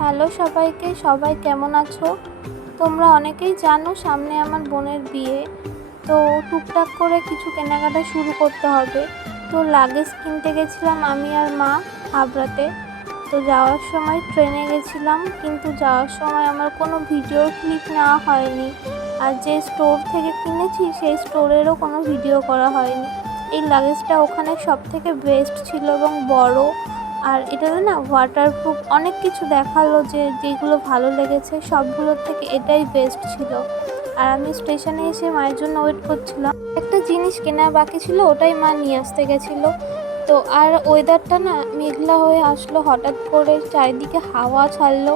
Hello সবাইকে, সবাই কেমন আছো? তোমরা অনেকেই জানো সামনে আমার বোনের বিয়ে। তো টুকটাক করে কিছু কেনাকাটা শুরু করতে হবে। তো লাগেজ কিনতে গেছিলাম আমি আর মা হাবড়াতে। তো যাওয়ার সময় ট্রেনে গেছিলাম, কিন্তু যাওয়ার সময় আমার কোনো ভিডিওর ক্লিপ নেওয়া হয়নি। আর যে স্টোর থেকে কিনেছি সেই স্টোরেরও কোনো ভিডিও করা হয়নি। এই লাগেজটা ওখানে সবথেকে বেস্ট ছিল এবং বড়। আর এটাতে না ওয়াটারপ্রুফ অনেক কিছু দেখালো, যেগুলো ভালো লেগেছে সবগুলোর থেকে এটাই বেস্ট ছিল। আর আমি স্টেশনে এসে মায়ের জন্য ওয়েট করছিলাম। একটা জিনিস কেনা বাকি ছিল, ওটাই মা নিয়ে আসতে গেছিলো। তো আর ওয়েদারটা না মেঘলা হয়ে আসলো, হঠাৎ করে চারিদিকে হাওয়া ছাড়লো।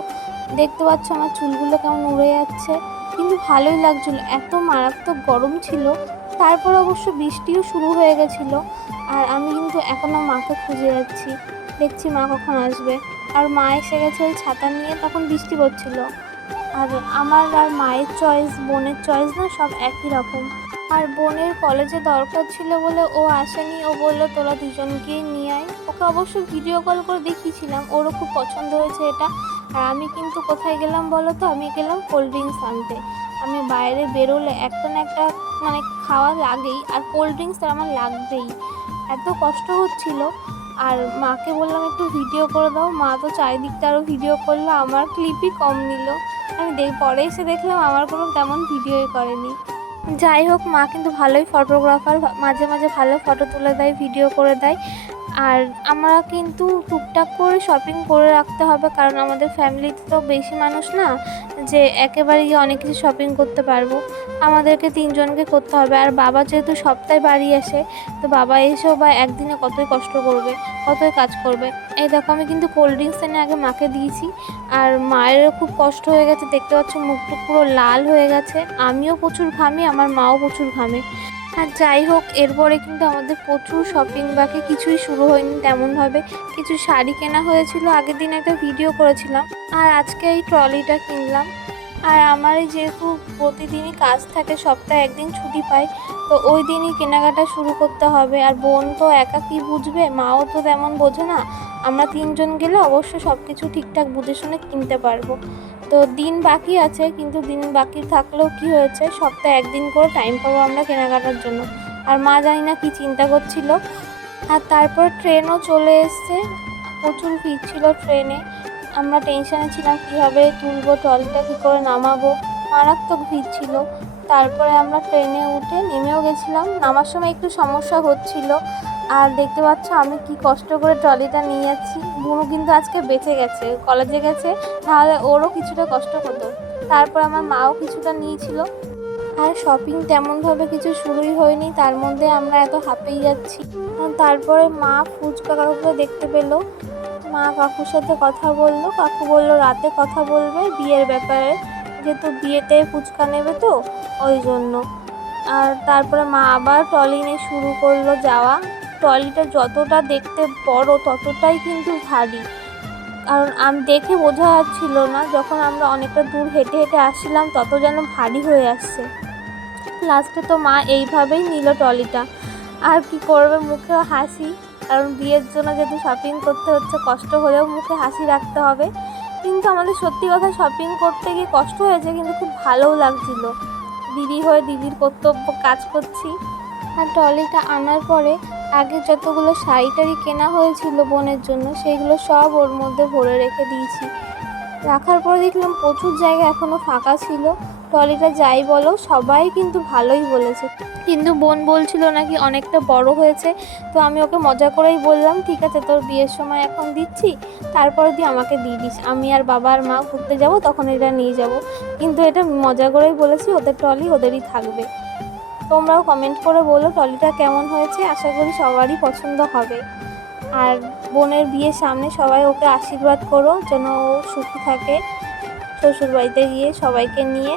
দেখতে পাচ্ছ আমার চুলগুলো কেমন উড়ে যাচ্ছে, কিন্তু ভালোই লাগছিল। এত মারাত্মক গরম ছিল। তারপর অবশ্য বৃষ্টিও শুরু হয়ে গেছিলো। আর আমি কিন্তু এখনও মাকে খুঁজে যাচ্ছি, দেখছি মা কখন আসবে। আর মা এসে গেছে ওই ছাতা নিয়ে, তখন বৃষ্টি পড়ছিল। আর আমার আর মায়ের চয়েস, বোনের চয়েস না সব একই রকম। আর বোনের কলেজে দরকার ছিল বলে ও আসেনি। ও বললো তোরা দুজনকেই নিয়ে আয়। ওকে অবশ্য ভিডিও কল করে দেখিয়েছিলাম, ওরও খুব পছন্দ হয়েছে এটা। আর আমি কিন্তু কোথায় গেলাম বলো তো? আমি গেলাম কোল্ড ড্রিঙ্কস আনতে। আমি বাইরে বেরোলে একটা না একটা খাওয়া লাগেই, আর কোল্ড ড্রিঙ্কস আমার লাগবেই। এত কষ্ট হচ্ছিল। আর মাকে বললাম একটু ভিডিও করে দাও, মা তো চারিদিকটা আরও ভিডিও করলো, আমার ক্লিপই কম নিল। আমি পরে এসে দেখলাম আমার কোনো তেমন ভিডিওই করেনি। যাই হোক, মা কিন্তু ভালোই ফটোগ্রাফার, মাঝে মাঝে ভালো ফটো তুলে দেয়, ভিডিও করে দেয়। আর আমরা কিন্তু টুকটাক করে শপিং করে রাখতে হবে, কারণ আমাদের ফ্যামিলিতে তো বেশি মানুষ না যে একেবারে গিয়ে অনেক কিছু শপিং করতে পারবো। আমাদেরকে 3 জনকে করতে হবে। আর বাবা যেহেতু সপ্তাহে বাড়ি আসে, তো বাবা এসেও বা একদিনে কতই কষ্ট করবে, কতই কাজ করবে। এই দেখো, আমি কিন্তু কোল্ড ড্রিঙ্কস এনে আগে মাকে দিয়েছি। আর মায়েরও খুব কষ্ট হয়ে গেছে, দেখতে পাচ্ছ মুখটা পুরো লাল হয়ে গেছে। আমিও প্রচুর ঘামি, আমার মাও প্রচুর ঘামে। আর যাই হোক, এরপরে কিন্তু আমাদের প্রচুর শপিং বাকি, কিছুই শুরু হয়নি তেমনভাবে। কিছু শাড়ি কেনা হয়েছিল, আগের দিন একটা ভিডিও করেছিলাম। আর আজকে এই ট্রলিটা কিনলাম। আর আমার যেহেতু প্রতিদিনই কাজ থাকে, সপ্তাহে একদিন ছুটি পাই, তো ওই দিনই কেনাকাটা শুরু করতে হবে। আর বোন তো একা কী বুঝবে, মাও তো তেমন বোঝে না। আমরা 3 জন গেলে অবশ্য সব কিছু ঠিকঠাক বুঝে শুনে কিনতে পারবো। তো দিন বাকি আছে, কিন্তু দিন বাকি থাকলেও কি হয়েছে, সপ্তাহে একদিন করে টাইম পাবো আমরা কেনাকাটার জন্য। আর মা জানি না কী চিন্তা করছিল। আর তারপর ট্রেনও চলে এসছে, প্রচুর ভিড় ছিল ট্রেনে। আমরা টেনশানে ছিলাম কীভাবে তুলবো ট্রলিটা, কী করে নামাবো, মারাত্মক ভিড় ছিল। তারপরে আমরা ট্রেনে উঠে নেমেও গেছিলাম। নামার সময় একটু সমস্যা হচ্ছিল। আর দেখতে পাচ্ছ আমি কি কষ্ট করে ট্রলিটা নিয়ে যাচ্ছি। বুনু কিন্তু আজকে বেঁচে গেছে, কলেজে গেছে, নাহলে ওরও কিছুটা কষ্ট হতো। তারপর আমার মাও কিছুটা নিয়েছিল। আর শপিং তেমনভাবে কিছু শুরুই হয়নি, তার মধ্যে আমরা এত হাঁপিয়ে যাচ্ছি। তারপরে মা ফুচকা কাকুকে দেখতে পেলো। মা কাকুর সাথে কথা বললো, কাকু বললো রাতে কথা বলবে বিয়ের ব্যাপারে, যেহেতু বিয়েতে ফুচকা নেবে তো ওই জন্য। আর তারপরে মা আবার ট্রলি নিয়ে শুরু করলো যাওয়া। ট্রলিটা যতটা দেখতে বড় ততটাই কিন্তু ভারী, কারণ আমি দেখে বোঝা যাচ্ছিল না। যখন আমরা অনেকটা দূর হেঁটে হেঁটে আসছিলাম, তত যেন ভারী হয়ে আসছে। লাস্টে তো মা এইভাবেই নিল ট্রলিটা। আর কি করবে, মুখে হাসি, কারণ বিয়ের জন্য যেহেতু শপিং করতে হচ্ছে, কষ্ট হলেও মুখে হাসি রাখতে হবে। কিন্তু আমাদের সত্যি কথা, শপিং করতে গিয়ে কষ্ট হয়েছে, কিন্তু খুব ভালোও লাগছিল। দিদি হয়ে দিদির কর্তব্য কাজ করছি। আর ট্রলিটা আনার পরে আগে যতগুলো শাড়ি টাড়ি কেনা হয়েছিল বোনের জন্য, সেইগুলো সব ওর মধ্যে ভরে রেখে দিয়েছি। রাখার পরে দেখলাম প্রচুর জায়গা এখনও ফাঁকা ছিল। ট্রলিটা যাই বলো, সবাই কিন্তু ভালোই বলেছে, কিন্তু বোন বলছিল নাকি অনেকটা বড় হয়েছে। তো আমি ওকে মজা করেই বললাম, ঠিক আছে তোর বিয়ের সময় এখন দিচ্ছি, তারপর দিয়ে আমাকে দিয়ে দিস, আমি আর বাবা আর মা ঘুরতে যাব, তখন এটা নিয়ে যাব। কিন্তু এটা মজা করেই বলেছি, ওদের ট্রলি ওদেরই থাকবে। তোমরাও কমেন্ট করে বলো ট্রলিটা কেমন হয়েছে, আশা করি সবারই পছন্দ হবে। আর বোনের বিয়ের সামনে সবাই ওকে আশীর্বাদ করো যেন ও সুখী থাকে শ্বশুরবাড়িতে গিয়ে সবাইকে নিয়ে।